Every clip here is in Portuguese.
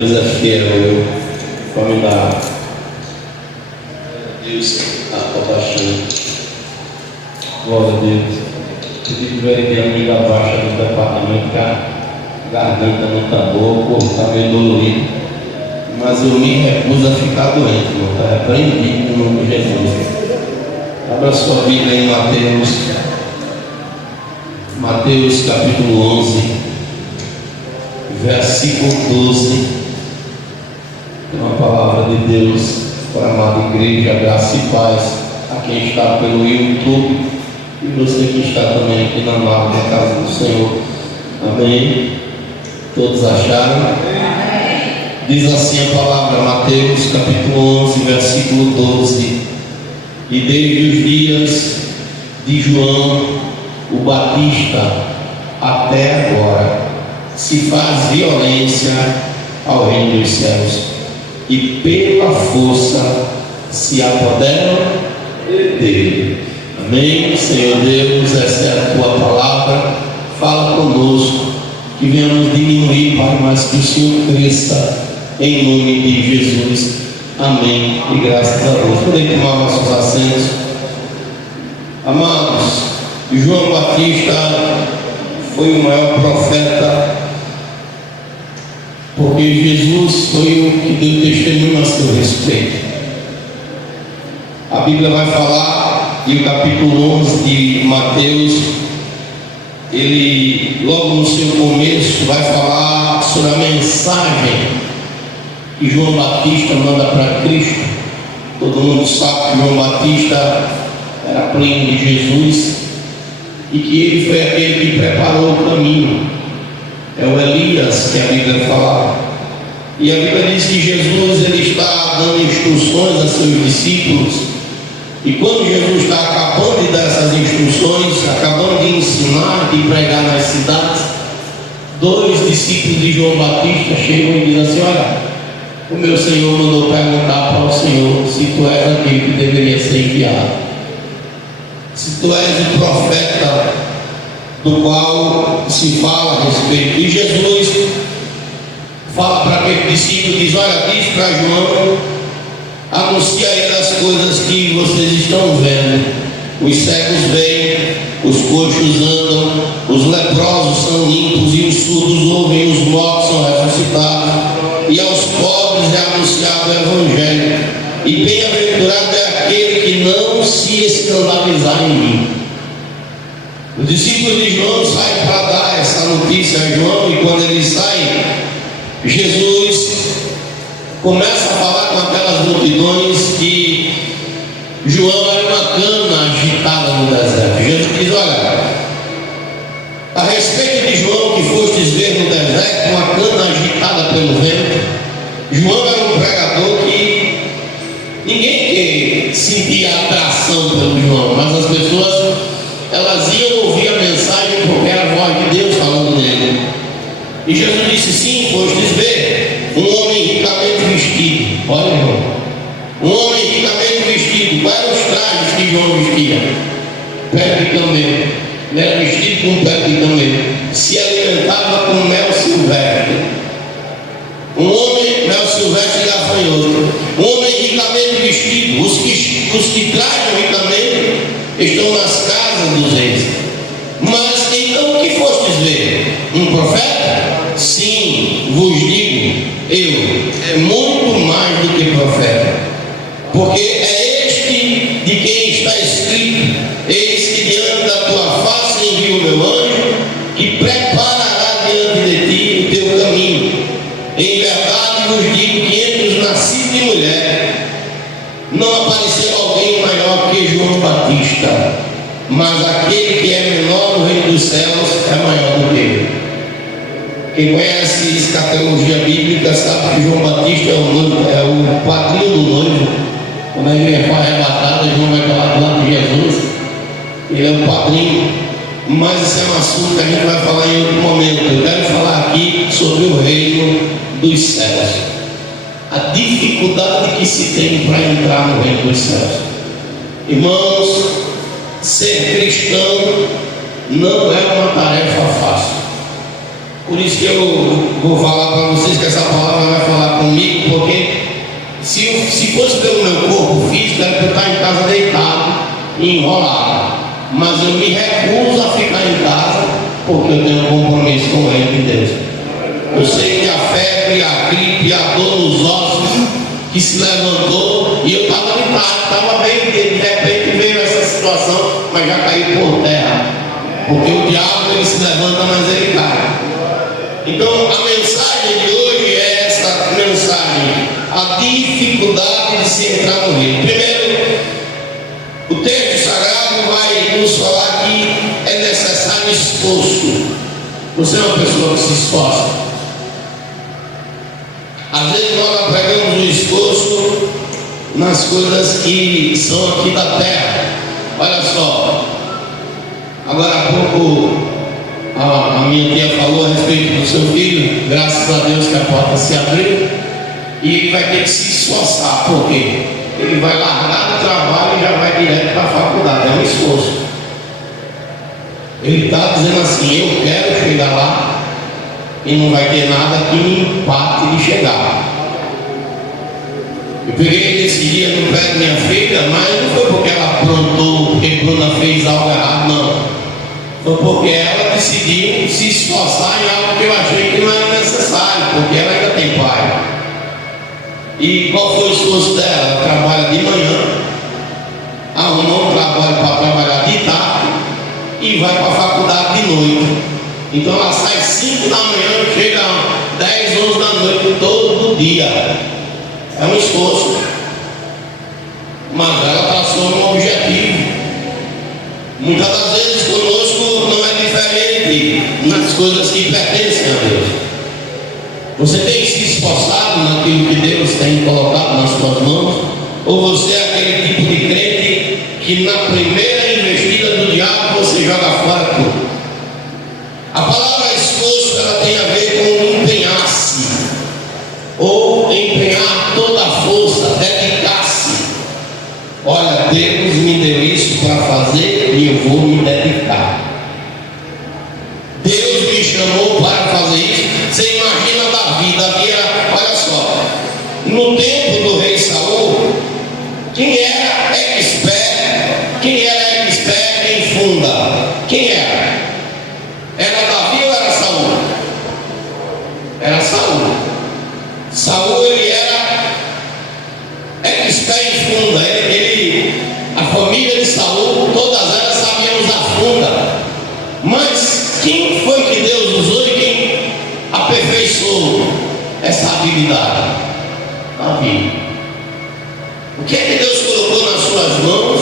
Deus é fiel, eu vou dar Deus a compaixão. Glória a Deus. Se tiver que amigo abaixo do departamento, a garganta não está boa, o corpo está meio dolorido, mas eu me recuso a ficar doente, não está repreendido no nome de Jesus. Abra sua Bíblia em Mateus capítulo 11, versículo 12. Uma palavra de Deus para a amada igreja, graça e paz a quem está pelo YouTube e você que está também aqui na casa do Senhor. Amém? Todos acharam? Amém. Diz assim a palavra, Mateus capítulo 11, versículo 12: E desde os dias de João o Batista até agora se faz violência ao reino dos céus, e pela força se apoderam dele. Amém? Senhor Deus, essa é a tua palavra. Fala conosco, que venhamos diminuir, Pai, mas que o Senhor cresça, em nome de Jesus. Amém. E graças a Deus. Podem tomar nossos assentos. Amados, João Batista foi o maior profeta, porque Jesus foi o que deu testemunho a seu respeito. A Bíblia vai falar, e o capítulo 11 de Mateus, ele logo no seu começo vai falar sobre a mensagem que João Batista manda para Cristo. Todo mundo sabe que João Batista era primo de Jesus e que ele foi aquele que preparou o caminho. É o Elias que a Bíblia fala. E a Bíblia diz que Jesus ele está dando instruções a seus discípulos. E quando Jesus está acabando de dar essas instruções, acabando de ensinar, de pregar nas cidades, dois discípulos de João Batista chegam e dizem assim: olha, o meu Senhor mandou perguntar para o Senhor se tu és aquele que deveria ser enviado, se tu és o profeta do qual se fala a respeito. E Jesus fala para aquele discípulo, diz: olha, diz para João, anuncia a ele as coisas que vocês estão vendo. Os cegos veem, os coxos andam, os leprosos são limpos, e os surdos ouvem, os mortos são ressuscitados, e aos pobres é anunciado o Evangelho. E bem-aventurado é aquele que não se escandalizar em mim. Os discípulos de João saem para dar essa notícia a João, e quando eles saem, Jesus começa a falar com aquelas multidões que João era uma cana agitada no deserto. Jesus diz: olha, a respeito de João que fostes ver no deserto, uma cana agitada pelo vento, João era um pregador que ninguém sentia atração pelo João, mas as pessoas elas iam ouvir a mensagem porque era a voz de Deus falando nele. E Jesus disse: sim, fostes ver um homem ricamente vestido. Olha, irmão, um homem ricamente vestido. Quais eram os trajes que João vestia? Pele de camelo. Ele era vestido com pele de camelo. Se alimentava com mel silvestre. Um homem, mel silvestre e gafanhoto. Um homem ricamente vestido. Os que trajam ricamente estão nas casas dos reis. Mas então o que fostes ver? Um profeta? Sim, vos digo, é muito mais do que profeta, porque é este de quem está escrito: eis que diante da tua face envio o meu anjo, que preparará diante de ti o teu caminho. Em verdade vos digo que entre os nascidos de mulher não apareceu alguém maior que João Batista, mas aquele que é menor no reino dos céus é maior do que ele. Quem conhece escatologia bíblica sabe que João Batista é o padrinho do noivo. Quando a igreja foi arrebatada, João vai falar do lado de Jesus. Ele é o padrinho. Mas esse é um assunto que a gente vai falar em outro momento. Eu quero falar aqui sobre o reino dos céus, a dificuldade que se tem para entrar no reino dos céus. Irmãos, ser cristão não é uma tarefa fácil. Por isso que eu vou falar para vocês que essa palavra vai falar comigo, porque se fosse pelo meu corpo físico, era para eu estar em casa deitado e enrolado. Mas eu me recuso a ficar em casa, porque eu tenho um compromisso com o reino de Deus. Eu sei que a febre, a gripe, a dor nos ossos que se levantou, e eu estava limitado, estava bem, de repente veio essa situação, mas já caiu por terra. Porque o diabo ele se levanta, mas ele cai. Então a mensagem de hoje é essa mensagem: a dificuldade de se entrar no reino. Primeiro, o texto sagrado vai nos falar que é necessário esforço. Você é uma pessoa que se esforça. Às vezes nós apregamos o esforço nas coisas que são aqui da terra. Olha só, agora há pouco a minha tia falou a respeito do seu filho. Graças a Deus que a porta se abriu, e ele vai ter que se esforçar, porque ele vai largar do trabalho e já vai direto para a faculdade. É um esforço. Ele está dizendo assim: eu quero chegar lá, e não vai ter nada que me impacte de chegar. Eu peguei ele esse dia no pé da minha filha, mas não foi porque ela aprontou, porque Bruna fez algo errado, não. Foi porque ela decidiu se esforçar em algo que eu achei que não era necessário, porque ela ainda tem pai. E qual foi o esforço dela? Ela trabalha de manhã, arrumou um trabalho para trabalhar de tarde e vai para a faculdade de noite. Então ela sai 5 da manhã e chega 10, 11 da noite todo dia. É um esforço, mas ela traçou um objetivo. Muitas das vezes conosco não é diferente nas coisas que pertencem a Deus. Você tem se esforçado naquilo que Deus tem colocado nas suas mãos? Ou você é aquele tipo de crente que na primeira investida do diabo você joga fora tudo? A palavra esforço ela tem a ver com empenhar-se, ou empenhar toda a força, dedicar-se. Olha, Deus me deu isso para fazer e eu vou me dedicar. Deus me chamou para fazer isso. Você imagina Davi era, olha só, no tempo do rei Saul, quem era expert em funda? Quem era? Era Davi ou era Saul? Era Saul. Saul ele era expert em funda. A família de Saul, todas elas sabiam usar funda. Mas quem foi que Deus usou e quem aperfeiçoou essa habilidade? Davi. O que é que Deus colocou nas suas mãos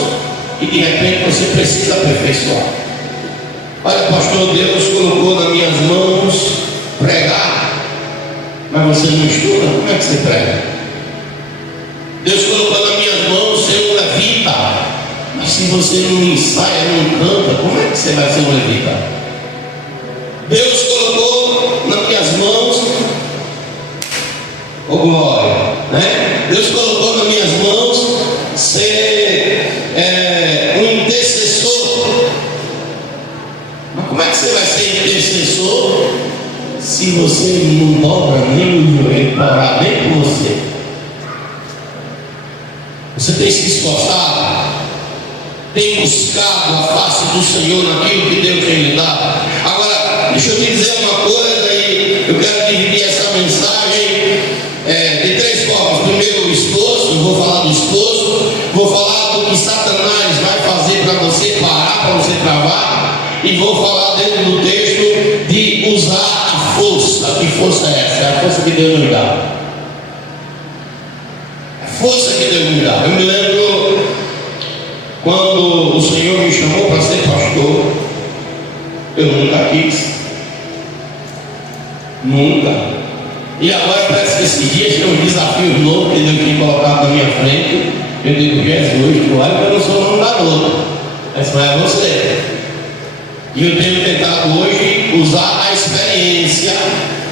e de repente você precisa aperfeiçoar? Olha, pastor, Deus colocou nas minhas mãos pregar, mas você não estuda, como é que você prega? Deus colocou nas minhas mãos ser um levita, mas se você não ensaia, não canta, como é que você vai ser um levita? Deus colocou nas minhas mãos, ô glória, né? Deus colocou nas minhas mãos ser um intercessor. Mas como é que você vai ser intercessor se você não dobra nem o joelho para orar nem por você? Você tem se esforçado? Tem buscado a face do Senhor naquilo que Deus tem lhe dado? Agora, deixa eu te dizer uma coisa, e eu quero dividir essa mensagem de 3 formas. Primeiro, o esforço. Eu vou falar do esforço, vou falar do que Satanás vai fazer para você parar, para você travar, e vou falar dentro do texto de usar a força. Que força é essa? É a força que Deus nos dá. Força que Deus me dá. Eu me lembro quando o Senhor me chamou para ser pastor, eu nunca quis. Nunca. E agora parece que esses dias tem um desafio novo que Deus tem colocado na minha frente. Eu digo: Jesus, tu olha que eu não sou um garoto. Essa é você. E eu tenho tentado hoje usar a experiência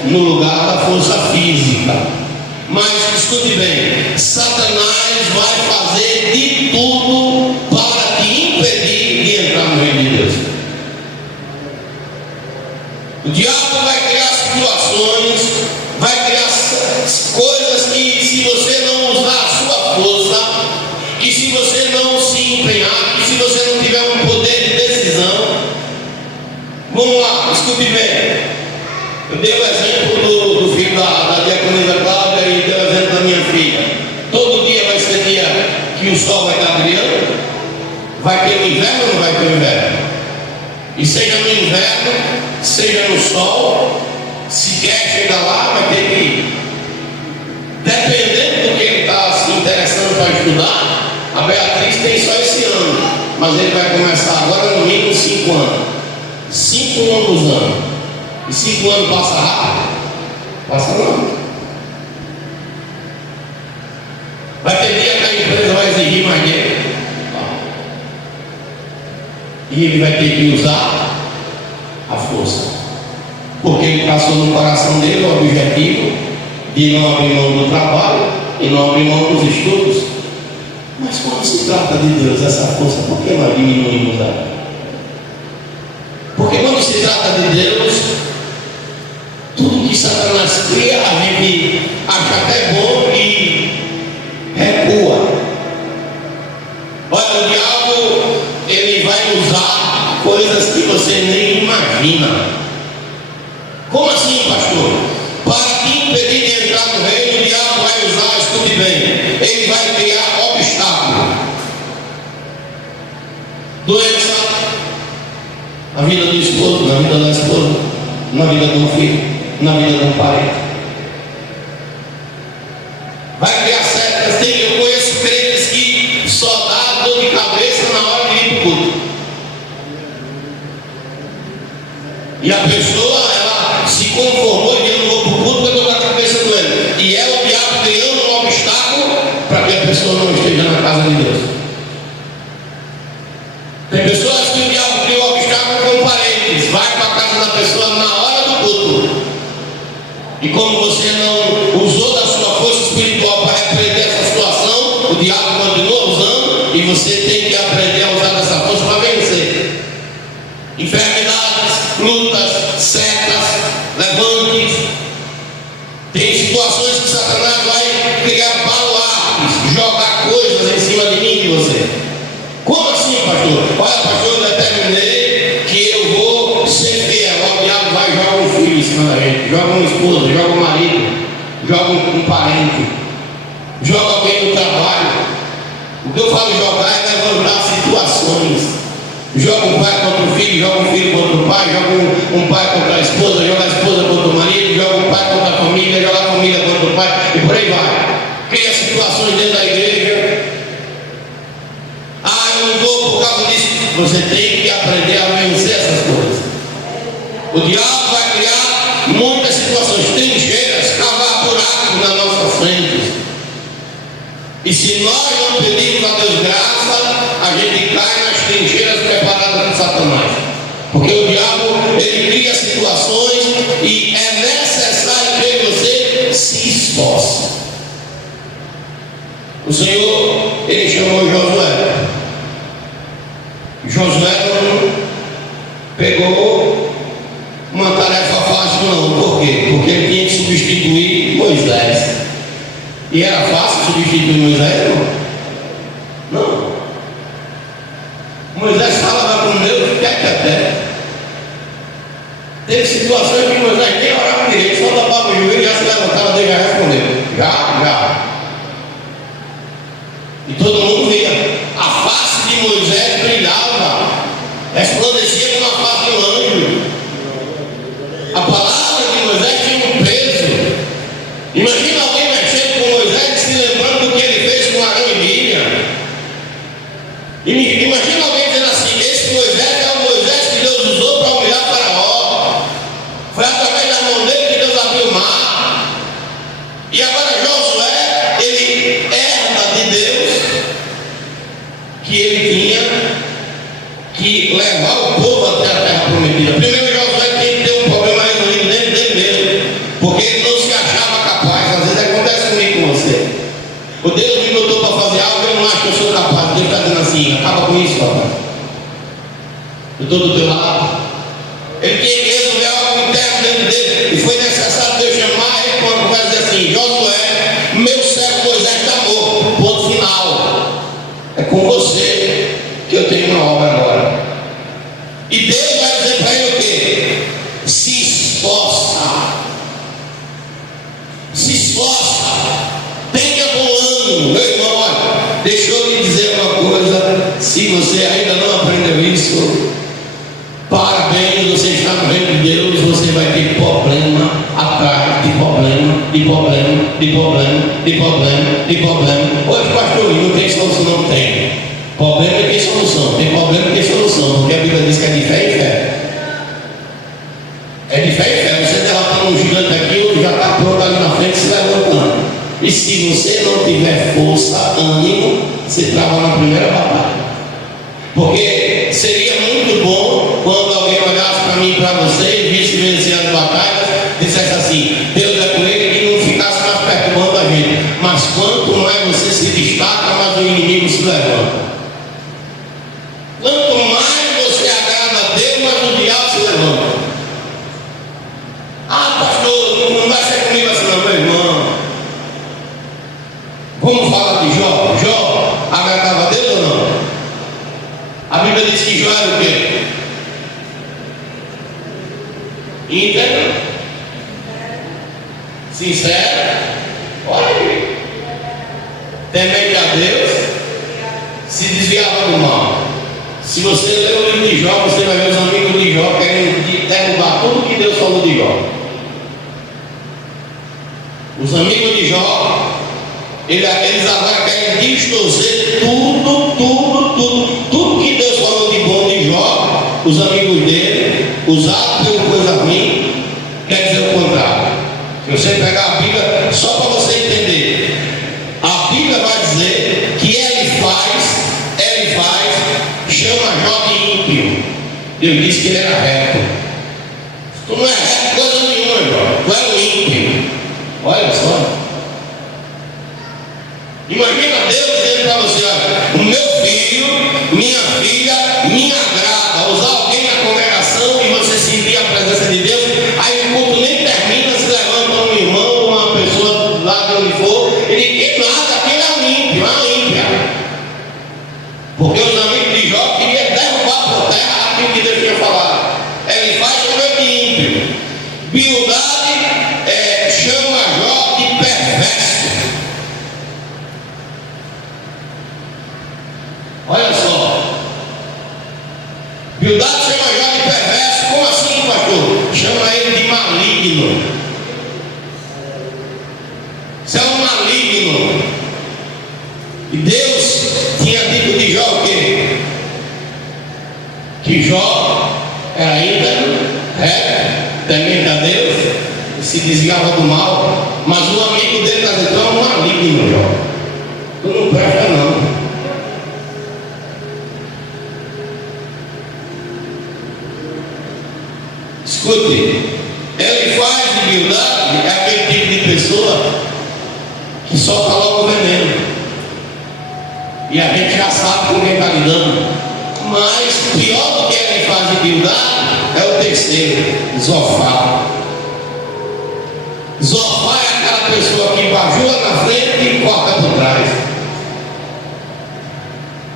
no lugar da força física. Mas escute bem, Satanás vai fazer de tudo para te impedir de entrar no reino de Deus. O diabo vai criar que se você não se empenhar, que se você não tiver um poder de decisão, vamos lá, escute bem. Eu dei o exemplo do filho da diaconisa Cláudia e dei o exemplo da minha filha. Todo dia vai ser dia que o sol vai estar brilhando. Vai ter o inverno ou não vai ter o inverno? E seja no inverno, seja no sol, se quer chegar lá, vai ter que ir. Dependendo do que ele está se interessando para estudar, a Beatriz tem só esse ano, mas ele vai começar agora no mínimo 5 anos. 5 longos anos. E 5 anos passa rápido? Passa não. Vai ter dia que a empresa vai exigir mais dinheiro. E ele vai ter que usar a força. Porque ele passou no coração dele o objetivo de não abrir mão do trabalho e não abrir mão dos estudos. Mas quando se trata de Deus, essa força, por que nós diminuímos ela? Porque quando se trata de Deus, tudo que Satanás cria, a gente acha até bom e recua. Olha, o diabo, ele vai usar coisas que você nem imagina. Como assim, pastor? Para te impedir de entrar no reino, o diabo vai usar, escute bem, ele vai criar obstáculo. Doença na vida do esposo, na vida da esposa, na vida do filho, na vida do pai. Vai criar certas. Eu conheço crentes que só dá dor de cabeça na hora de ir para o culto. E a pessoa, ela se conformou e eu não vou para o culto porque eu estou com a cabeça doendo. E é o diabo criando um obstáculo para que a pessoa não esteja na casa de Deus. Tem pessoas que o diabo cria um obstáculo com parentes. Vai para a casa da pessoa na hora do culto. E como você não usou da sua força espiritual para repreender essa situação, o diabo continua usando e você tem que aprender a usar dessa força para vencer. Enfermidades, lutas, setas, levantes. Tem situações que Satanás vai criar baluartes, jogar coisas em cima de mim e de você. Como assim, pastor? Olha, pastor, eu determinei que eu vou ser fiel. O diabo vai jogar um filho em cima da gente, joga uma esposa, joga um marido, joga um parente, joga alguém no trabalho. O que eu falo jogar é levantar situações. Joga um pai contra o filho, joga um filho contra o pai, joga um pai contra a esposa contra o marido, joga um pai contra a família, joga a família contra o pai, e por aí vai. Cria situações dentro da igreja. Ah, eu não vou por causa disso. Você tem que aprender a vencer essas coisas. O diabo vai criar muitas situações, trincheiras, cavar buracos na nossa frente. E se nós não pedimos a Deus graça, a gente cai nas trincheiras preparadas por Satanás. Porque o diabo, ele cria situações e é necessário que você se esforce. O Senhor, ele chamou Josué. Josué não pegou uma tarefa fácil não. Por quê? Porque ele tinha que substituir Moisés. E era fácil substituir Moisés? Não. Não. Moisés falava com Deus, quer que até. Teve situações que Moisés nem orava direito, só tapava o joelho e já se levantava, Deus já respondeu. Já. E todo mundo via. A face de Moisés brilhava, resplandecia como a face de um anjo. A palavra de Moisés tinha um peso. Imagina alguém mexendo com Moisés e se lembrando do que ele fez com Arão e Miriam. Imagina alguém dizendo assim: esse Moisés é o Moisés que Deus usou para humilhar Faraó. Foi através da mão dele que Deus abriu o mar. E agora Josué, ele herda de Deus que ele tinha que levar o povo até a terra prometida. Primeiro, Josué tem que ter um problema resolvido dentro dele mesmo, porque ele não se achava capaz. Às vezes acontece comigo com você. O Deus me botou para fazer algo, eu não acho que eu sou capaz. Deus está dizendo assim: acaba com isso, rapaz. Eu estou do teu lado. Ele tinha que resolver algo interno dentro dele, e foi necessário Deus chamar ele quando vai dizer assim: Josué, meu servo Moisés está morto. Ponto final. de problema, de problema, de problema. Hoje, pastor, não tem solução, não tem. Problema tem solução, tem problema tem solução, porque a Bíblia diz que é de fé e fé. É de fé e fé. Você derrotando um gigante aqui, ele já está pronto ali na frente se levantando. E se você não tiver força, ânimo, você trava na primeira batalha. Porque seria muito bom quando alguém olhasse para mim e para você e visse vencer as batalhas, dissesse assim: Deus é com ele, e não ficasse mais perturbando a gente. Mas quanto mais você se destaca, mais o inimigo se levanta. Quanto mais você agrada a Deus, mais o diabo se levanta. Ah, pastor, não vai ser comigo assim, não, meu irmão. Vamos falar de Jó. Jó agradava a Deus ou não? A Bíblia diz que Jó era o quê? Íntegro, sincero, olha aqui, temente a Deus, se desviava do mal. Se você ler o livro de Jó, você vai ver os amigos de Jó querendo derrubar tudo que Deus falou de Jó. Os amigos de Jó, eles agora querem distorcer tudo que Deus falou de bom de Jó. Os amigos dele, usados pelo coisa ruim, quer dizer o contrário. Se você pegar a Bíblia, só para você entender, a Bíblia vai dizer que ele faz, chama Jó de ímpio. Deus disse que ele era reto. Tu não é reto coisa nenhuma, Jó. Tu é um ímpio. Olha só. Imagina Deus dizendo para você: olha, o meu filho, minha filha, me agrada. Usar alguém na congregação e você sentir a presença de Deus. Aí o culto nem termina, se levanta um irmão, uma pessoa lá de onde for, ele diz que nada, aquele é um ímpio, é uma ímpia. Porque os amigos de Jó queriam derrubar por terra aquilo que Deus tinha falado. Ele faz o de ímpio. Bildade chama Jó de perverso. Olha só. Bildade chama Jó de perverso. Como assim, pastor? Chama ele de maligno. Isso é um maligno. E Deus tinha dito de Jó o quê? Que Jó era íntegro, temente a Deus, e se desviava do mal. Mas o amigo dele está dizendo: é um maligno, Jó. Tu não presta, não. Escute, ele faz de bildade, é aquele tipo de pessoa que solta logo o veneno. E a gente já sabe com quem está lidando. Mas pior do que ele faz de bildade é o terceiro, Zofar. Zofar é aquela pessoa que bajula na frente e corta por trás.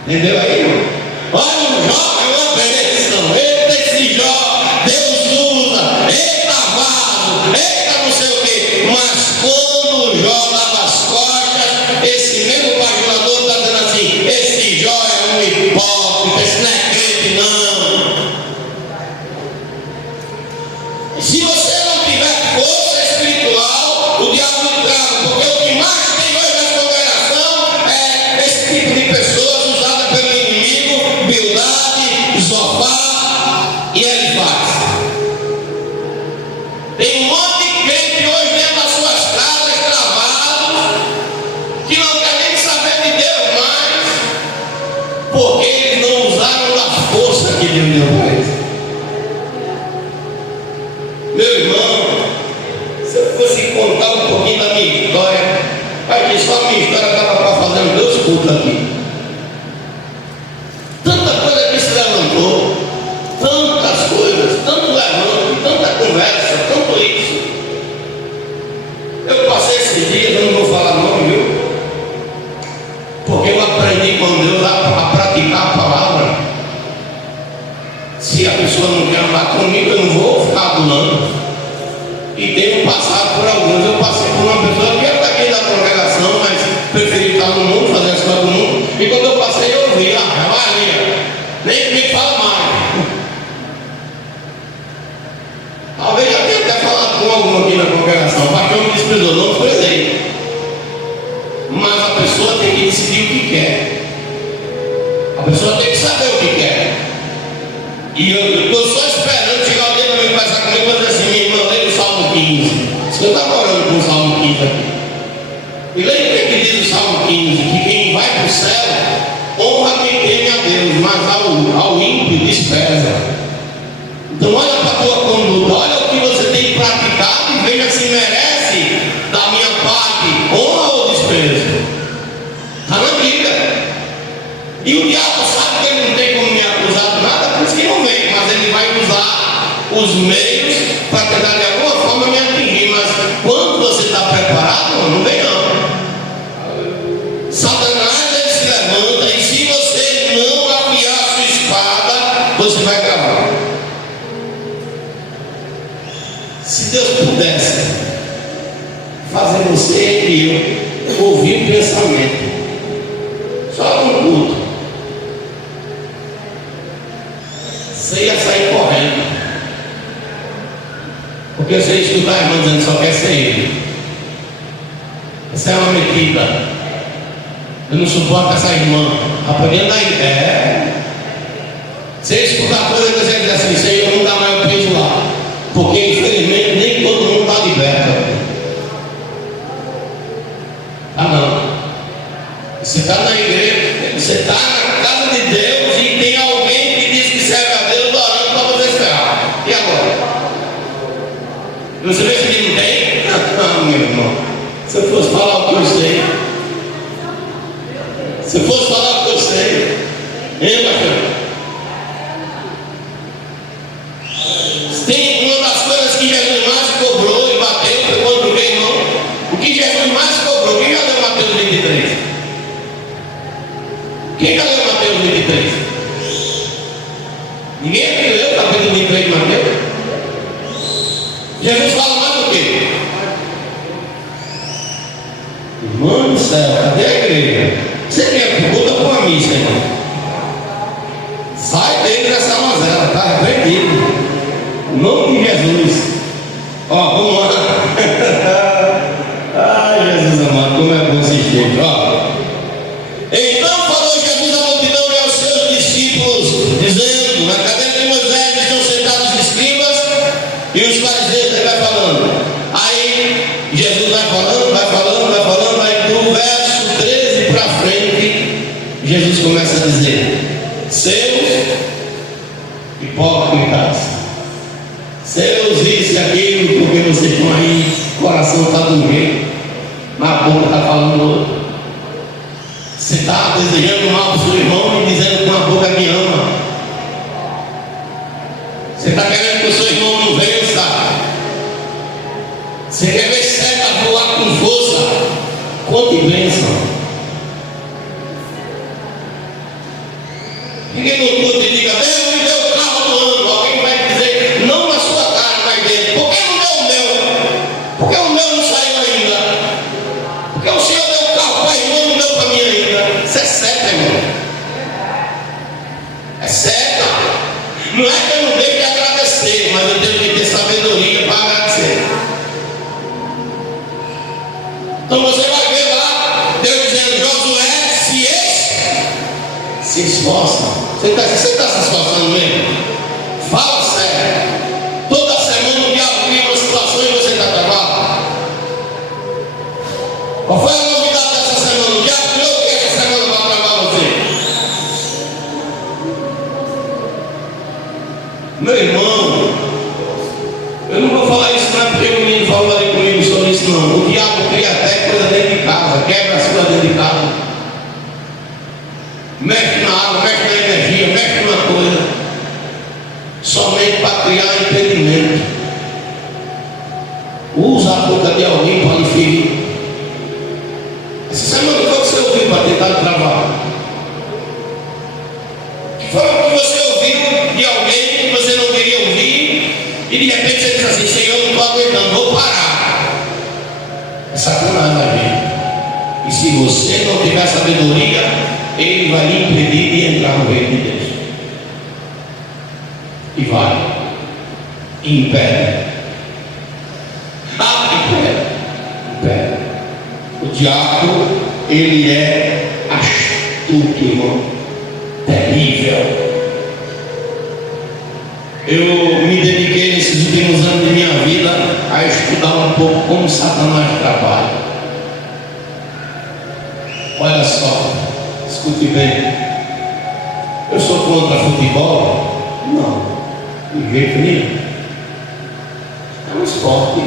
Entendeu aí, irmão? Olha, o Jó é uma bênção. Eita, esse Jó, Deus usa. Eita, vaso. Eita, não sei o quê. Mas quando o Jó dava as costas, esse mesmo bajulador está dizendo assim: esse Jó é um hipócrita, esse não é crente, não. Se você não tiver força espiritual, o diabo não trava, porque o que mais tem hoje na congregação é esse tipo de pessoas usadas pelo inimigo, bildade, Zofar, e ele faz. Tem um monte de crente hoje dentro das suas casas travados, que não quer nem saber de Deus mais, porque eles não usaram da força que Deus deu para eles. Meu irmão, se eu fosse contar um pouquinho da minha história, vai que só a minha história estava para fazer os 2 cultos aqui. Tanta coisa que se levantou, tantas coisas, tanto levante, tanta conversa, tanto isso. Eu passei esses dias, eu não vou falar nome, viu? Porque eu aprendi com Deus a praticar a palavra. Se a pessoa não quer andar comigo, eu não vou ficar adulando. E tenho passado por alguns. Eu passei por uma pessoa que era daqui da congregação, mas preferi estar no mundo, fazer as coisas do mundo. E quando eu passei, eu vi lá, Maria, nem me fala mais. Talvez já tenha até falado com algum aqui na congregação. O pastor me desprezou, não desprezei. pessoa tem que decidir o que quer. A pessoa tem que saber o que quer. E eu estou só esperando chegar alguém para me conversar comigo e dizer assim: minha irmã, leia o Salmo 15. Você está morando com o Salmo 15 aqui. E leia o que diz o Salmo 15: que quem vai para o céu honra quem teme a Deus, mas ao ímpio despreza. Então olha para a tua conduta, olha o que você tem praticado e veja se merece da minha parte honra ou desprezo. Está na Bíblia. E o diabo sabe que ele não tem como me acusar de nada, por isso que não vem, mas ele vai usar os meios para tentar de alguma forma me atingir. Mas quando você está preparado, não vem não. Satanás ele se levanta e se você não afiar a sua espada, você vai gravar. Se Deus pudesse fazer você e eu ouvir o pensamento, só um culto, você ia sair correndo, porque você ia escutar a irmã dizendo só quer ser ele. Essa é uma metida. Eu não suporto essa irmã. Apanhando aí. Você escutar coisa que você diz assim: Senhor, não dá mais o peso lá. Porque infelizmente nem todo mundo está liberto. Ah não. Você está na igreja, você está na casa de Deus e tem alguém que diz que serve a Deus orando para você ferrar. E agora? Você vê se não tem? Não, meu irmão. Se eu fosse falar o que eu sei, se eu fosse falar o que eu sei, hein, pastor? Tem uma das coisas que Jesus mais cobrou e bateu foi quando veio, irmão. O que Jesus mais cobrou? Quem já leu Mateus 23? Quem já leu Mateus 23? Ninguém aqui leu o capítulo 23 de Mateus? Jesus fala mais do quê? Irmão do céu, cadê a igreja? Você quer pergunta com a missa, irmão? Sai dele dessa mazela, está arrependido. Em nome de Jesus. Ó, vamos lá. Ai, Jesus amado, como é bom esse jeito. Ó. Então falou Jesus à multidão e aos seus discípulos, dizendo: na cadeira de Moisés estão sentados os escribas e os fariseus. Ele vai falando. Aí Jesus vai falando. Aí do verso 13 para frente, Jesus começa a dizer: seus hipócritas, seus isso e aquilo, porque vocês estão aí, o coração está de um jeito, na boca está falando outro. Você está desejando mal para o seu irmão e dizendo com a boca me ama. Você está querendo que o seu irmão não vença. Você quer ver seta voar com força. Conte bênção. Ninguém não conta e diga: Deus me deu o carro do ano. Alguém vai dizer, não na sua cara, mas dele: por que não deu o meu? Porque o meu não saiu ainda. Porque o Senhor deu o carro para a irmã, não deu para mim ainda. Isso é seta, irmão. É seta. Não é que eu não tenho que agradecer, mas eu tenho que ter sabedoria para agradecer. Então você vai ver lá Deus dizendo: Josué, se esforça. Você está se esforçando mesmo? Fala sério. Toda semana o diabo cria uma situação e você está travado. Qual foi a novidade dessa semana? O diabo criou o que essa semana vai travar você? Meu irmão, eu não vou falar isso não é porque o menino falou ali comigo sobre isso não. O diabo cria até coisa dentro de casa, quebra as coisas dentro de casa. Mexe na água, mexe na energia, mexe numa coisa, somente para criar impedimento. Usa a boca de alguém para lhe ferir. Essa semana o que você ouviu para tentar travar? Que foi o que você ouviu de alguém que você não queria ouvir e de repente você diz assim: Senhor, não estou aguentando, vou parar. É sacanagem, gente. E se você não tiver sabedoria, ele vai lhe impedir de entrar no reino de Deus. E vai. Impede. Impede. Vou te diabo, ele é astuto, irmão, terrível. Eu me dediquei nesses últimos anos de minha vida a estudar um pouco como Satanás trabalha. Olha só, escute bem. Eu sou contra futebol? Não, de jeito nenhum. É um esporte.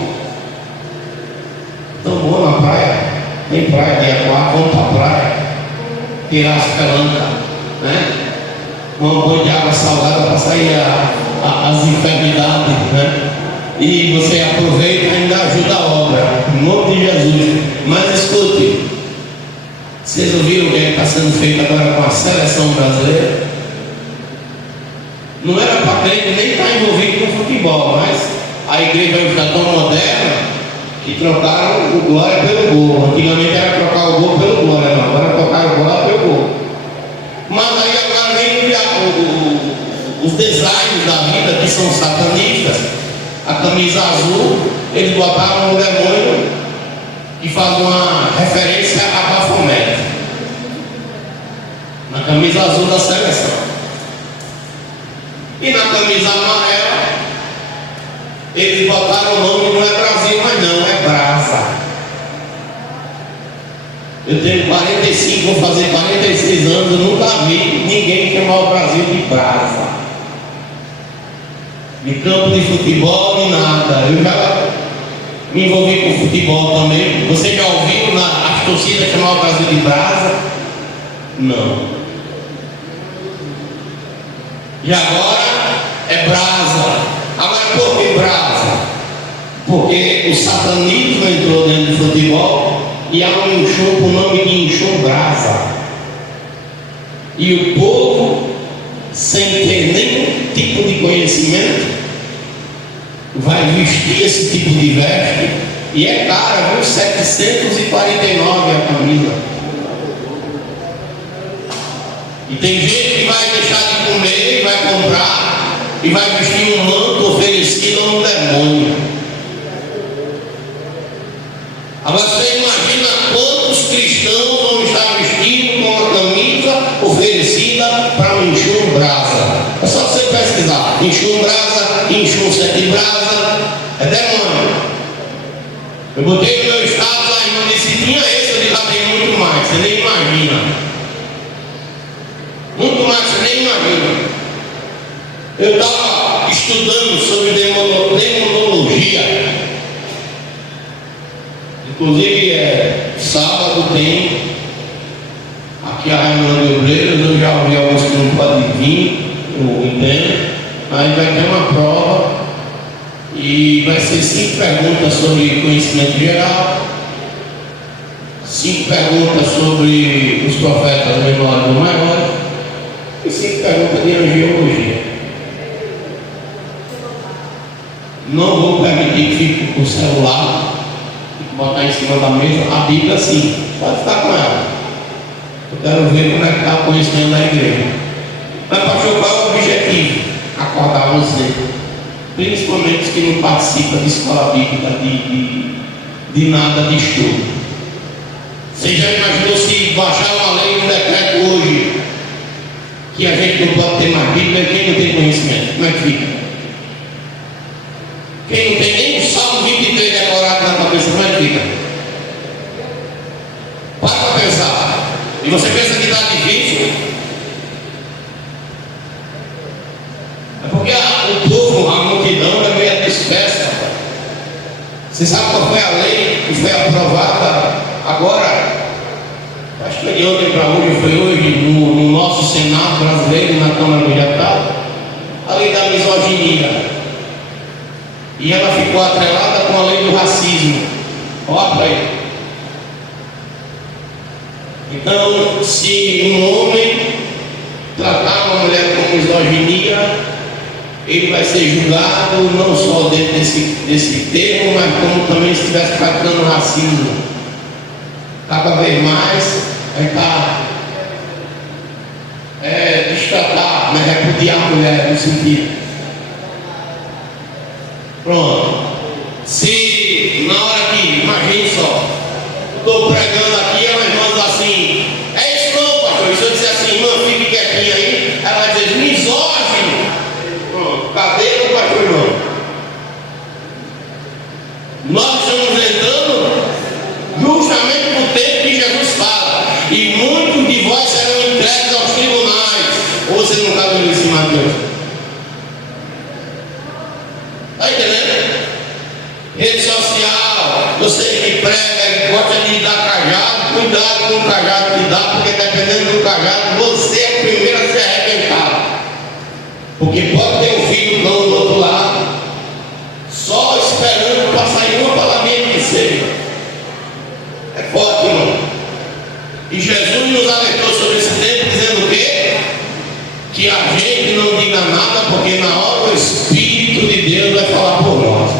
Tão bom na praia. Tem praia de Aquá, vamos para a praia. Tirar as pelancas, né? Um banho de água salgada para sair as enfermidades, né? E você aproveita e ainda ajuda a obra, em nome de Jesus. Mas escute, vocês ouviram o que está sendo feito agora com a seleção brasileira? Não era para crente nem estar envolvido com futebol, mas a igreja hoje está tão moderna que trocaram o glória pelo gol. Antigamente era trocar o gol pelo glória, não. Agora trocaram o glória pelo gol. Mas aí agora vem os designs da vida que são satanistas. A camisa azul, eles botaram um demônio que faz uma referência a Baphomet na camisa azul da seleção. E na camisa amarela eles botaram o nome, não é Brasil, mas não, é Brasa. Eu tenho 45, vou fazer 46 anos, eu nunca vi ninguém chamar o Brasil de Brasa. De campo de futebol, nem nada. Eu já me envolvi com futebol também. Você já ouviu as torcidas chamar o Brasil de Brasa? Não. E agora é Brasa. Agora por que Brasa? Porque o satanismo entrou dentro do futebol e há um enxum com o nome de enxum Brasa. E o povo, sem ter nenhum tipo de conhecimento, vai vestir esse tipo de veste. E é cara, viu? 749 a camisa. E tem gente que vai deixar de comer e vai comprar e vai vestir um manto oferecido a um demônio. Agora você imagina quantos cristãos vão estar vestidos com uma camisa oferecida para um enxum Brasa. É só você pesquisar, enxum Brasa, enxum 7 Brasa, é demônio. Eu botei no meu estado lá, irmão, disse, tinha esse, eu já tem muito mais, você nem imagina. Muito mais, você nem imagina. Eu estava estudando sobre demonologia. Inclusive, sábado tem aqui a reunião de obreiros. Eu já ouvi alguns que não podem vir, eu entendo. Mas vai ter uma prova e vai ser 5 perguntas sobre conhecimento geral, 5 perguntas sobre os profetas menores e maiores e 5 perguntas de angiologia. Não vou permitir que fique com o celular, botar em cima da mesa. A Bíblia sim, pode ficar com ela. Eu quero ver como é que está o conhecimento da igreja. Mas pastor, qual é o objetivo? Acordar você, principalmente os que não participam de escola bíblica, de nada de estudo. Você já imaginou se baixar uma lei, um decreto hoje, que a gente não pode ter mais Bíblia, quem não tem conhecimento? Como é que fica? Quem não tem nem o Salmo 23 decorado na cabeça, como é que fica? Para pensar. E você pensa que está difícil? É porque o povo, a multidão é meio dispersa. Você sabe qual foi a lei que foi aprovada agora? Acho que foi de ontem para hoje, foi hoje, no nosso Senado brasileiro, na Câmara do Deputado, a lei da misoginia. E ela ficou atrelada com a lei do racismo. Olha para aí. Então, se um homem tratar uma mulher com misoginia, ele vai ser julgado não só dentro desse termo, mas como também se estivesse praticando racismo. Cada vez mais vai estar destratar, mas repudiar a mulher no sentido. Pronto. Se na hora que, imagine só, estou pregando ou você não está vendo esse Mateus? Está entendendo? Rede social, você que prega, gosta de dar cajado, cuidado com o cajado que dá, porque dependendo do cajado, você é o primeiro a se arrebentar. Porque pode ter um filho não do outro lado, só esperando para sair uma palavrinha que seja. É forte, irmão. E Jesus nos alertou sobre esse tempo, dizendo o quê? Que a gente não diga nada, porque na hora o Espírito de Deus vai falar por nós.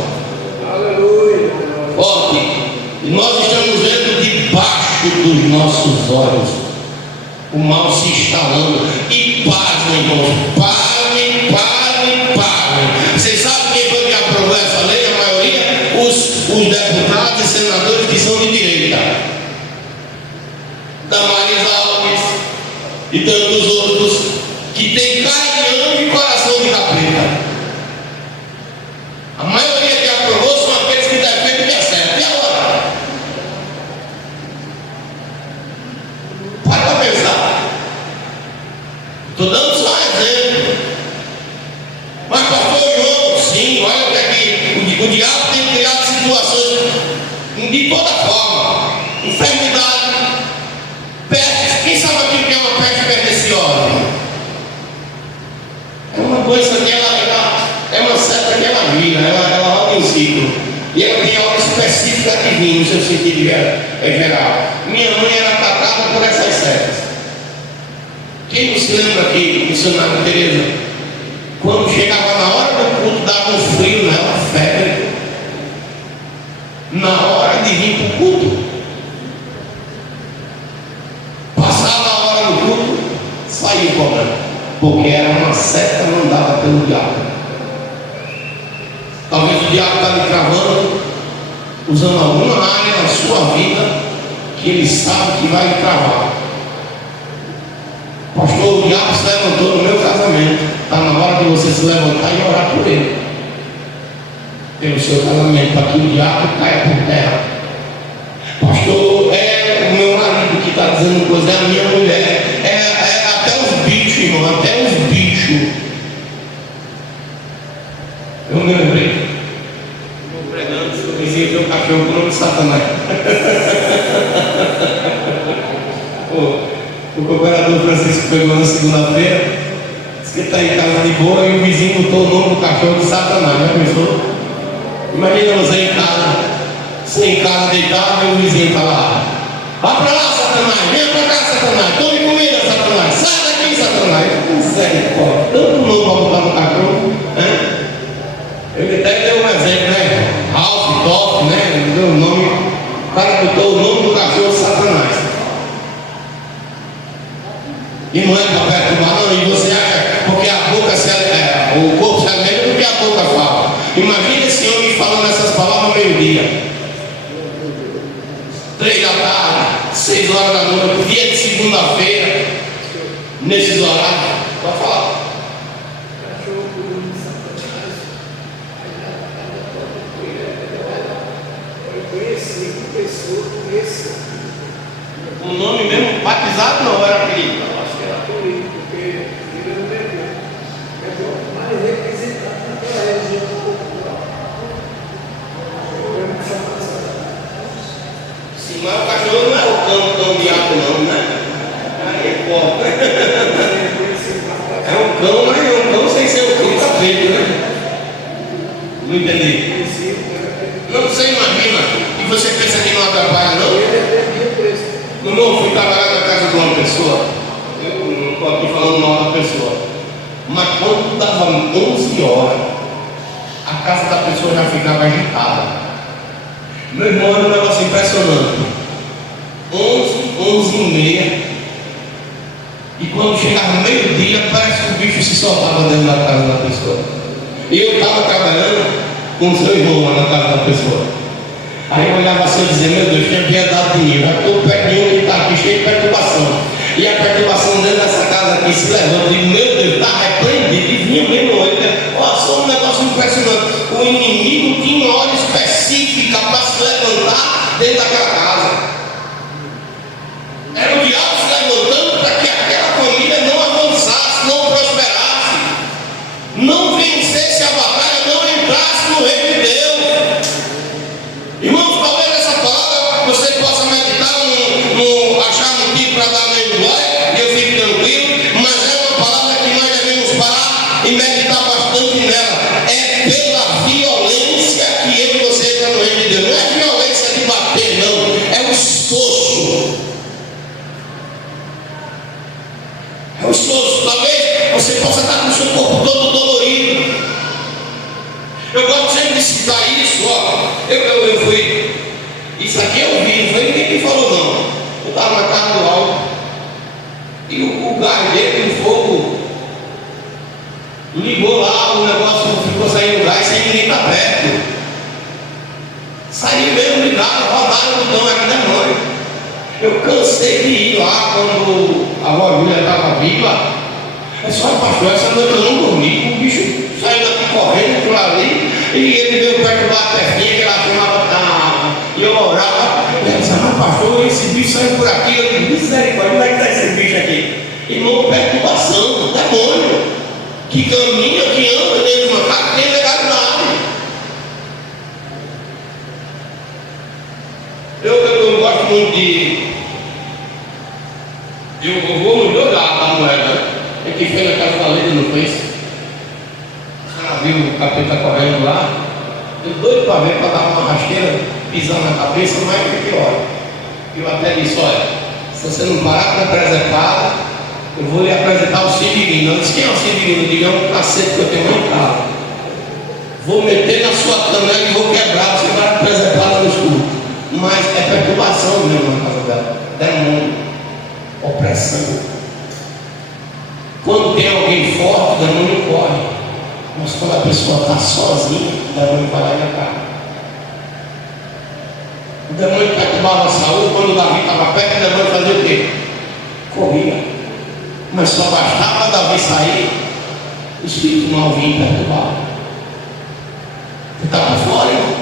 Aleluia. Forte. E nós estamos vendo debaixo dos nossos olhos o mal se instalando. E pasmem, irmãos, parem. Vocês sabem quem foi que aprovou essa lei? A maioria? Os deputados e senadores que são de direita. Damares Alves e tantos outros que têm cara de anjo e coração de capeta. A maioria que aprovou são aqueles que defendem que é certo. E agora? Para pensar. Estou dando só um exemplo. Mas pastor João, sim, olha que o diabo tem criado situações de toda forma. Enfermidade, peste. Quem sabe aquilo que é uma peste perniciosa? É uma doença que ela é uma seta que ela vira, ela roda em ciclo. E ela tem hora específica que vir no seu sentido geral. Minha mãe era atacada por essas setas. Quem não se lembra aqui, missionária Tereza? Quando chegava na hora do culto, dava um frio nela, febre. Na hora de vir para o culto, passava a hora do culto, saía o problema. Porque era uma seta mandada pelo diabo. Talvez o diabo está lhe travando, usando alguma área na sua vida que ele sabe que vai lhe travar. Pastor, o diabo se levantou no meu casamento. Está na hora de você se levantar e orar por ele, pelo seu casamento, para que o diabo caia por terra. Pastor, é o meu marido que está dizendo coisa, é a minha mulher, é até os bichos, irmão, até os bichos. Eu me lembrei, estou pregando, eu dizia que o cachorro com o nome de Satanás. O cooperador Francisco pegou na segunda-feira, disse que está em casa de boa e o vizinho botou o nome do cachorro de Satanás. Já pensou? Imagina você em casa deitado e o vizinho está lá. Vá para lá, Satanás, venha para cá, Satanás, tome comida, Satanás, sai daqui, Satanás. Misericórdia, tanto nome para botar no cachorro, né? Ele até deu um exemplo, né? Ralph, Top, né? Ele deu o nome, o cara botou o nome do cachorro Satanás. E não é para perturbar, não. E você acha, porque a boca o corpo se alimenta do que a boca fala. Imagina esse homem falando essas palavras ao meio-dia, 3 da tarde, 6 horas da noite, dia de segunda-feira, nesses horários. Pode falar. O nome mesmo, batizado não, era apelido. Porque ele não bebeu. É mais representado naquela região popular. Sim, mas o cachorro não é o cão diabo não, né? Aí é pobre. É um cão, mas é um cão sem ser o cão tapete, né? Não entendi. Não, você imagina, e você pensa que não atrapalha não? No meu fui trabalhar na casa de uma pessoa, eu não estou aqui falando mal da pessoa, mas quando dava 11 horas, a casa da pessoa já ficava agitada. Meu irmão, era um negócio impressionante. 11 e meia, e quando chegava meio-dia, parece que o bicho se soltava dentro da casa da pessoa. E eu estava trabalhando com o seu irmão lá na casa da pessoa. Aí eu olhava assim e dizia, meu Deus, tinha piedade de mim, já estou perto de um que está aqui cheio de perturbação. E a perturbação dentro dessa casa aqui se levanta, eu digo, meu Deus, está repreendido. E vinha mesmo hoje, olha só um negócio impressionante. O inimigo tinha uma hora específica para se levantar dentro daquela casa. Era o diabo se levantando para que aquela família não avançasse, não estava na casa do alto. E o gás dele, o fogo, ligou lá, o negócio ficou saindo gás sem ninguém estar perto. Saiu mesmo ligado, rodaram o botão, era demônio. Eu cansei de ir lá quando a avó Júlia estava viva. É só pastor, essa noite eu não dormi. O bicho saiu daqui correndo por ali. E ele veio perturbar a tefinha que ela chamava. E eu orava. Eu disse, pastor, esse bicho saiu por aqui. Eu disse, misericórdia, como é que está esse bicho aqui? Irmão, perturbação, demônio. Que caminha, que anda dentro de uma casa, tem legalidade. Eu gosto muito de. Eu vou no olhar da moeda, né? É que fez naquela faleta, não fez? Viu o capeta correndo lá? Eu doido para ver, para dar uma rasteira, pisando na cabeça, mas é pior. Eu até disse, olha, se você não parar com a presepada, eu vou lhe apresentar o siriguinho. Eu disse, quem é o siriguinho? Eu digo, é um cacete que eu tenho lá em casa. Vou meter na sua canela e vou quebrar, você vai presepada no escuro. Mas é perturbação mesmo na casa dela. Demônio, opressão. Quando tem alguém forte, o demônio corre. Mas quando a pessoa está sozinha, o demônio vai lá e acaba. O demônio perturbava a saúde. Quando o Davi estava perto, o demônio fazia o quê? Corria. Mas só bastava Davi sair, o espírito mal vinha perturbar. Você está para fora, irmão?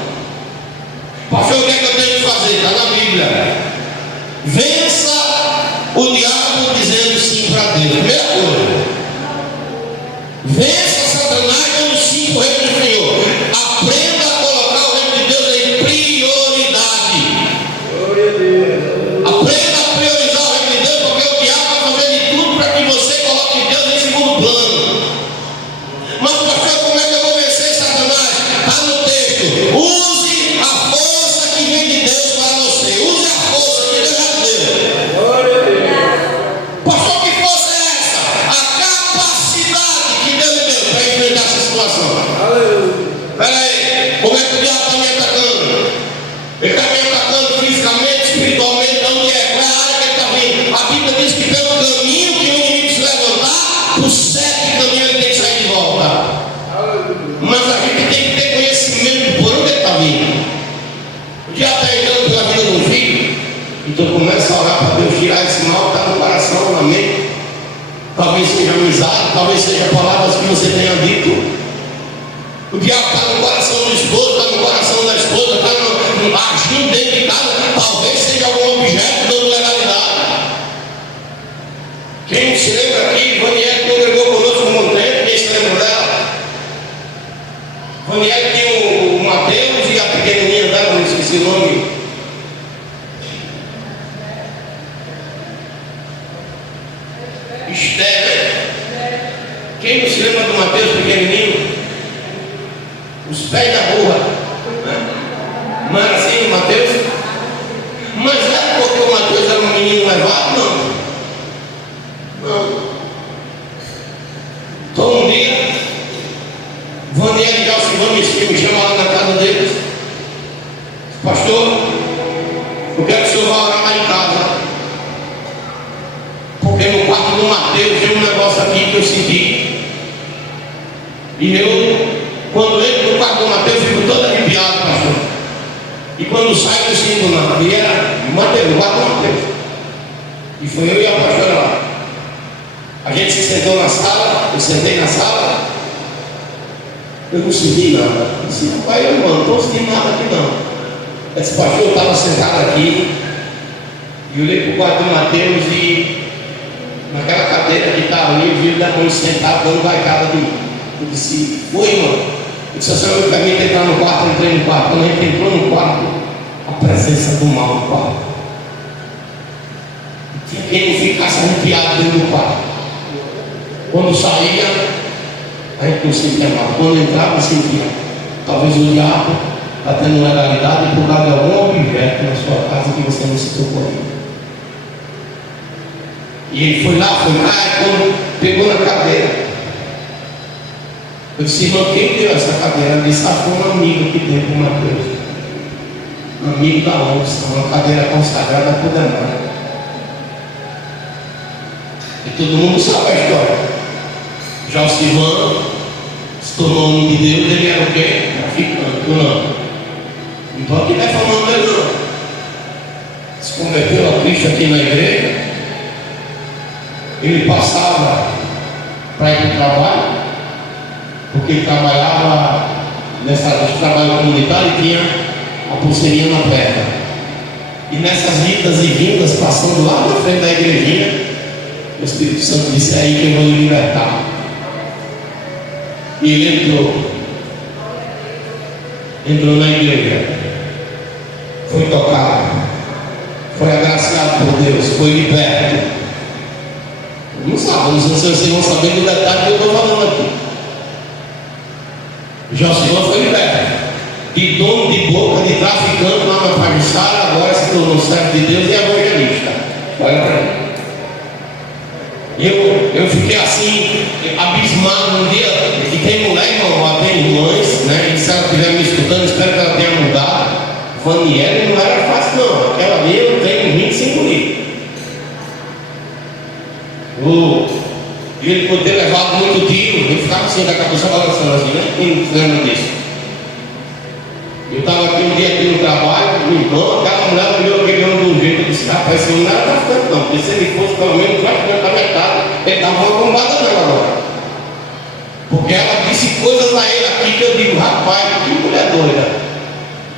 Pastor, o que é que eu tenho que fazer? Está na Bíblia. Vença o diabo dizendo sim para Deus. Primeira coisa. Vença Satanás dando sim para o reino do Senhor. Aprenda a colocar o reino de Deus em prioridade. Aprenda a priorizar o reino de Deus, porque o diabo vai fazer de tudo para que você coloque Deus em segundo plano. Mas pastor, como é que eu vou vencer Satanás? Está no texto. Use a força que vem de Deus para você. Use a força que Deus já deu. Pastor, que força é essa? A capacidade que Deus lhe deu para enfrentar essa situação. Espera aí, como é que o diabo está me atacando? Ele está me atacando fisicamente, espiritualmente, de onde é? Qual é a área que ele está vindo? A Bíblia diz que pelo caminho que o inimigo se levantar, por 7 caminhos ele tem que sair de volta. Mas a gente tem que ter conhecimento de por onde ele está vindo. O diabo está entrando pela vida do filho, então começa a orar para Deus tirar esse mal que está no coração, na mente. Talvez seja amizade, talvez seja palavras que você tenha dito. O diabo está no coração do esposo, está no coração da esposa, está agindo dentro de casa. Talvez seja algum objeto dando legalidade. Quem se lembra aqui, Vaniel congregou conosco no Monteiro, quem se lembra dela? Vaniel tinha o Mateus e a pequenininha dela, não esqueci o nome. Esther. Quem não se lembra do Mateus pequenininho? Os pés da burra. Não era assim o Mateus? Mas era porque o Mateus era um menino levado? Não. Então um dia, Vaniel e Galcivano me chamaram na casa deles. Pastor, eu quero que o senhor vá orar lá em casa. Porque no quarto do Mateus tem um negócio aqui que eu senti. E eu, quando entro no quarto do Mateus, fico todo arrepiado, pastor. E quando saio, eu sinto nada. E era Mateus, o quarto do Mateus. E foi eu e a pastora lá. A gente se sentou na sala, eu sentei na sala. Eu não senti nada. Eu disse, pai, eu não estou sentindo nada aqui não. Eu disse, pastor, eu estava sentado aqui. E eu olhei para o quarto do Mateus e naquela cadeira que está ali, eu vi o demônio sentado dando baicada de mim. Eu disse, oi irmão. Eu disse, a senhora me permite entrar no quarto, eu entrei no quarto. Quando a gente entrou no quarto, a presença do mal no quarto. Tinha quem não ficasse arrepiado dentro do quarto. Quando saía, a gente não sentia mal. Quando entrava, sentia. Talvez o diabo está tendo legalidade por causa de algum objeto na sua casa que você não se tocou ainda. E ele foi lá, e quando pegou na cadeira, eu disse, irmão, quem deu essa cadeira? Ele disse, foi um amigo que deu para o Mateus. Um amigo da onça, uma cadeira consagrada por demônio. E todo mundo sabe a história. Josivan se tornou homem de Deus, ele era o quê? Traficante, não. Então aqui não é falando dele não. Se converteu a Cristo aqui na igreja. Ele passava para ir para o trabalho, porque ele trabalhava nesse trabalho comunitário e tinha a pulseirinha na perna. E nessas idas e vindas, passando lá na frente da igrejinha, o Espírito Santo disse: é aí que eu vou lhe libertar. E ele entrou na igreja, foi tocado, foi agraciado por Deus, foi liberto. Não sabe, não sei se vocês vão saber do detalhe que eu estou falando aqui. Josivan foi liberto de dono de boca, de traficante lá na Pajuçara, agora se tornou servo de Deus e evangelista. Olha para mim. Eu fiquei assim, abismado um dia. Fiquei mulher, irmão, ela tem irmãs, né? E se ela estiver me escutando, espero que ela tenha mudado. Vaniela não era fácil, não. Aquela ali eu tenho 25 litros. E ele podia ter levado muito tiro, ele ficava assim da cabeça balançando assim, né? Quem lembra disso? Eu estava aqui um dia aqui no trabalho, então aquela mulher olhou aquele homem de um jeito, eu disse: rapaz, esse homem não era traficante não, porque se ele fosse pelo menos traficante da metade, ele estava uma bombada nela agora. Porque ela disse coisas a ele aqui que eu digo: rapaz, que mulher doida.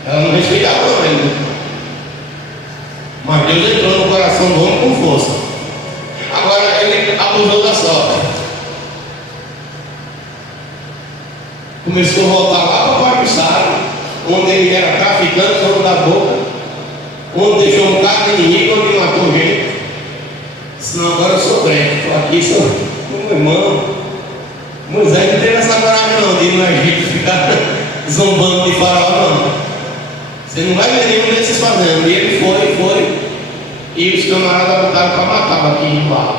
Ela não respeitava não ele. Mas Deus entrou no coração do homem com força. Agora ele abusou da sorte. Começou a voltar lá para o Pajuçara, onde ele era traficante, dono da boca, onde deixou um carro de inimigo, onde matou gente. Senão agora eu sou crente. Estou aqui, sou meu irmão. Moisés não teve essa coragem não, de ir no Egito ficar zombando de Faraó, não. Você não vai ver nenhum desses fazendo. E ele foi. E os camaradas botaram para matar aqui em Barra.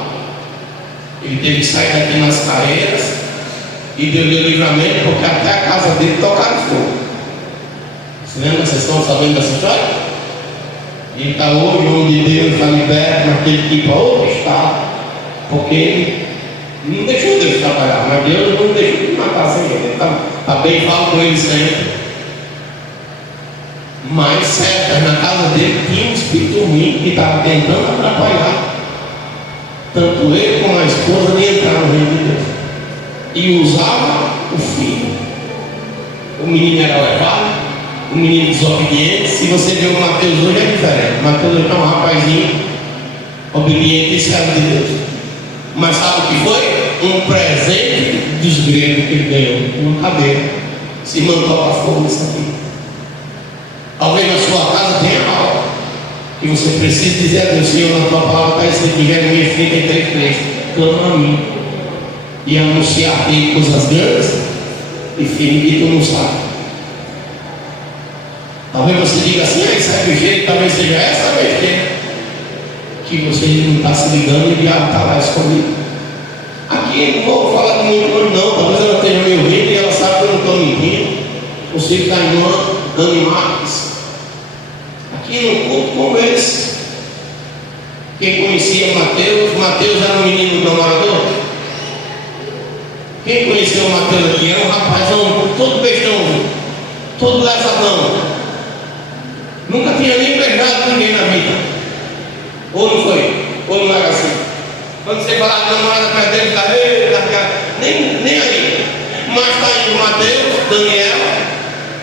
Ele teve que sair daqui nas carreiras e deu-lhe o livramento, porque até a casa dele tocaram fogo. Você lembra? Vocês estão sabendo dessa história? Ele está hoje, o homem de Deus está liberto, mas teve que ir para outro estado, porque ele não deixou Deus trabalhar, mas Deus não deixou de matar sem ele. Ele está bem, falo com ele sempre. Mas certo, na casa dele tinha um espírito ruim que estava tentando atrapalhar tanto ele como a esposa de entrar no reino de Deus. E usava o filho. O menino era levado, o menino desobediente. Se você vê o Mateus hoje é diferente. Mateus hoje é um rapazinho obediente e servo de Deus. Mas sabe o que foi? Um presente dos gregos que ele ganhou, uma cadeira. Se mandou para fogo isso aqui. Talvez na sua casa tenha algo que você precisa dizer a Deus: Senhor, na tua palavra está escrito em Jeremias 33:3, clama a mim e anunciar-te coisas grandes e firmes que tu não sabe. Talvez você diga assim: isso é besteira, talvez seja essa besteira que você não está se ligando e o diabo está lá escondido. Aqui não vou falar de muito nome não, talvez ela esteja me ouvindo e ela sabe que eu não estou mentindo. Você que está em Dani Marques, aqui no culto como esse. Quem conhecia Mateus era um menino namorador. Quem conheceu Mateus aqui era um rapazão, todo bestão, todo lesadão. Nunca tinha nem beijado ninguém na vida. Ou não foi? Ou não era assim? Quando você falava de namorada perto dele, nem aí. Mas está aí o Mateus, Daniel.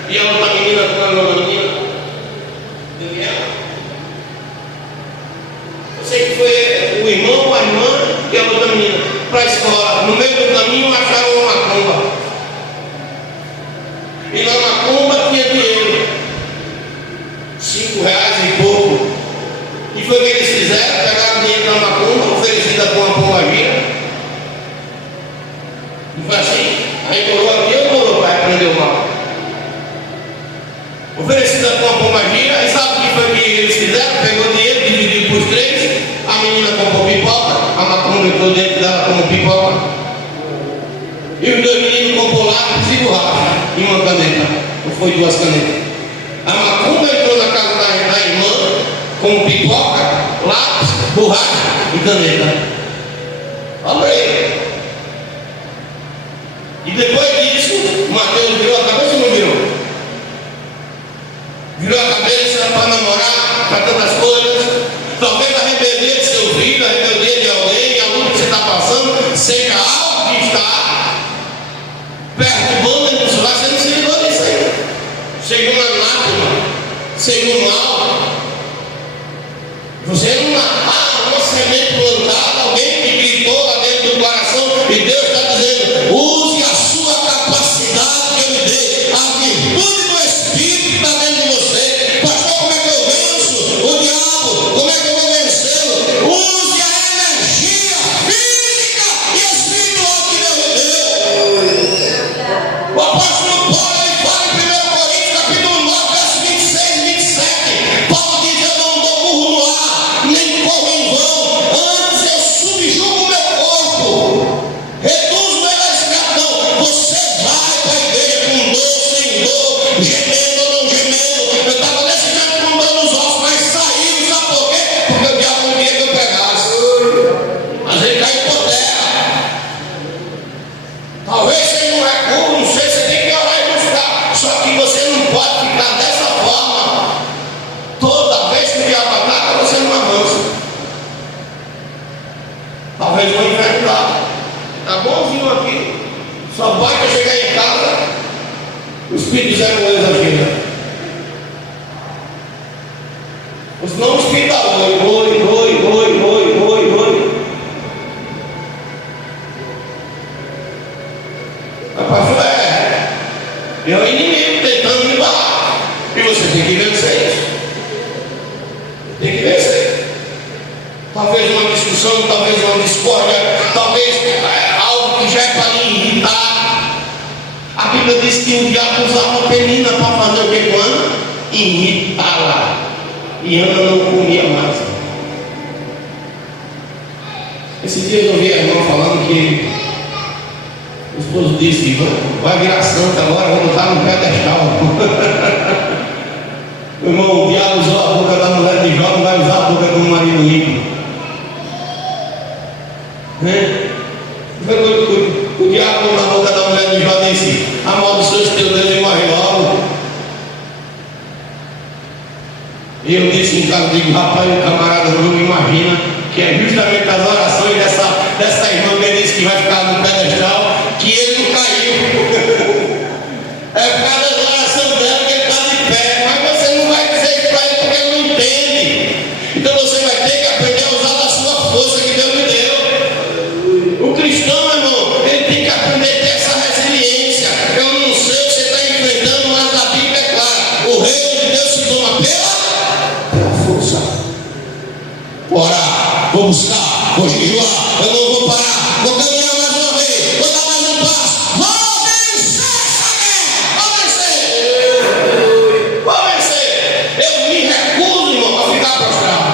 E a outra menina, como é o nome da menina? Daniela. Eu sei que foi o irmão, a irmã e a outra menina para a escola. No meio do caminho acharam uma macumba. E na macumba tinha dinheiro. R$5 e pouco. E foi o que eles fizeram: pegaram dinheiro na macumba, oferecida com uma pombagira. Não foi assim? Aí colou aqui ou colou para aprender o mal? Oferecida com uma pombagira. E sabe o que foi que eles fizeram? Pegou dinheiro, dividiu por 3. A menina comprou pipoca, a macumba entrou dentro dela como pipoca. E os dois meninos comprou lápis e borracha e uma caneta. Ou foi 2 canetas? A macumba entrou na casa da irmã com pipoca, lápis, borracha e caneta. Olha aí. E depois disso, Mateus virou a cabeça ou não virou? Virou a cabeça para namorar, para tantas coisas. Talvez a rebeldia de seu filho, a rebeldia de alguém, a luta que você está passando, seja algo que está perturbando a emoção. Você não se ligou nisso aí. Chega uma lágrima, chega um mal. Você não uma semente plantada, alguém que gritou lá dentro do coração, e Deus está dizendo: use a sua capacidade que eu lhe dei, a virtude do Espírito que está dentro de você. Pastor, como é que eu venço o diabo? Como é que eu vou vencê-lo? Use a energia física e espiritual que Deus lhe deu. O apóstolo Paulo, ele fala em 1 Coríntios capítulo 9, verso 26 e 27. Paulo diz: eu não dou burro no ar, nem corro em vão, antes eu subjugo o meu corpo, reduzo ele à escravidão. Você vai para a igreja com dor, sem dor, gemendo ou não gemendo. Eu estava nesse tempo com dor nos ossos, mas saiu, sabe por quê? Porque o diabo não queria que eu pegasse. Mas ele caiu por terra. Talvez seja um recurso, não sei, você tem que orar e buscar. Só que você não pode ficar dessa forma. Toda vez que o diabo ataca, você não avança. Talvez vou inventar. Está bonzinho aqui. Só vai que eu chegar em casa, os filhos fizeram eles aqui, né? Os nomes que dá oi. Rapaz, é o inimigo tentando me barrar. E você tem que vencer isso. Tem que vencer. Talvez uma discussão, talvez uma discórdia, talvez algo que já é para lhe irritar. A Bíblia diz que o diabo usava uma penina para fazer o que quando? Irritá-la. E Ana não comia mais. Esses dias eu ouvi a irmã falando que o esposo disse: vai virar santa agora, vou botar no pedestal. O irmão, o diabo usou a boca da mulher de Jó, não vai usar a boca do marido ímpio. O diabo na boca da mulher de Jó disse: amaldiçoe teu Deus e morre logo. E eu disse em casa, digo: rapaz, o camarada não imagina que é justamente as orações dessa irmã que disse que vai ficar no pedestal, que ele não caiu. É por causa das orações dela que ele está de pé. Mas você não vai dizer isso para ele porque ele não entende. Então você vai ter que aprender a usar a sua força que Deus lhe deu. O cristão, meu irmão, ele tem que aprender a ter essa resiliência. Eu não sei o que você está enfrentando, mas a Bíblia é clara: o reino de Deus se toma pela força. Orar, vou buscar, vou jejuar, eu não vou parar, vou caminhar mais uma vez, vou dar mais um passo, vou vencer essa guerra, vou vencer. Eu me recuso, irmão, a ficar prostrado.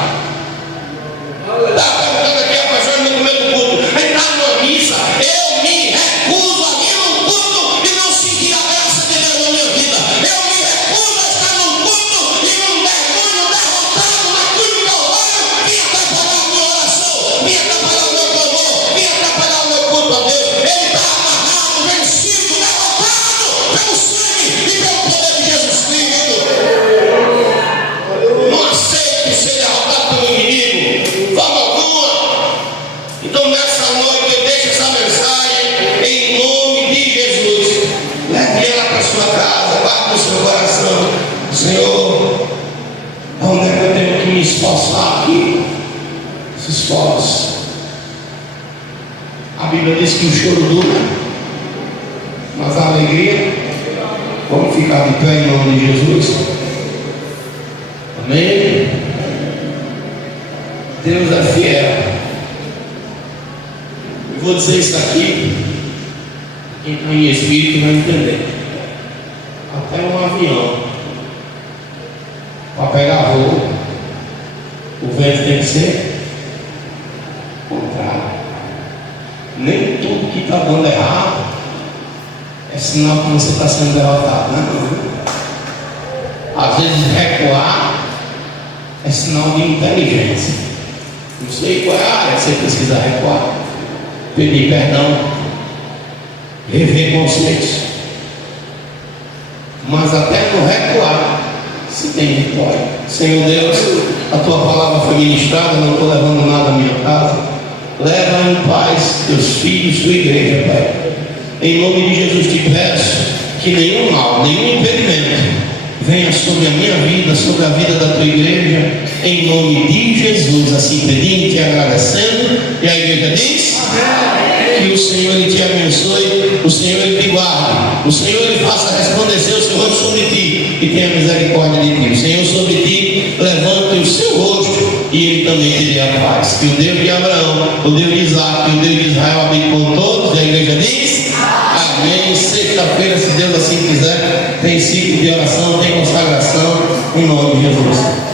Está perguntando aqui a pessoa no meio do culto, entrar numa missa, eu me recuso a ir num culto e não sentir a graça de Deus na minha vida. Eu me recuso a estar num culto e num demônio derrotado na cruz do Calvário, vinha atrapalhar a minha oração, vinha atrapalhar o meu clamor, vinha atrapalhar o meu culto a Deus. Ele está amarrado, vencido, derrotado pelo sangue e pelo poder de Jesus Cristo. Não aceito ser derrotado pelo inimigo, de forma alguma. Então nessa noite eu deixo essa mensagem em nome de Jesus. Leve ela para sua casa, guarde no seu coração. Senhor, onde é que eu tenho que me esforçar aqui? Se esforce. A Bíblia diz que o choro dura, mas a alegria. Vamos ficar de pé em nome de Jesus. Amém. Deus é fiel. Eu vou dizer isso aqui, quem está em espírito vai entender. Até um avião, para pegar voo, o vento tem que ser contrário. Nem tudo que está dando errado é sinal que você está sendo derrotado, não. Às vezes recuar é sinal de inteligência. Não sei qual é a área que você precisa recuar. pedir perdão, rever conceitos, mas até no recuar se tem vitória. Senhor Deus, a tua palavra foi ministrada, não estou levando nada à minha casa. Leva em paz teus filhos, tua igreja, Pai. Em nome de Jesus te peço que nenhum mal, nenhum impedimento venha sobre a minha vida, sobre a vida da tua igreja, em nome de Jesus, assim pedindo, te agradecendo, e a igreja diz: Amém. Que o Senhor ele te abençoe, o Senhor ele te guarde, o Senhor ele faça resplandecer o seu rosto sobre ti e tenha misericórdia de ti. O Senhor sobre ti levante o seu rosto e ele também te dê a paz. Que o Deus de Abraão, o Deus de Isaac, o Deus de Israel habite com todos, e a igreja diz: Amém. Sexta-feira, se Deus assim quiser, tem ciclo de oração, tem consagração, em nome de Jesus.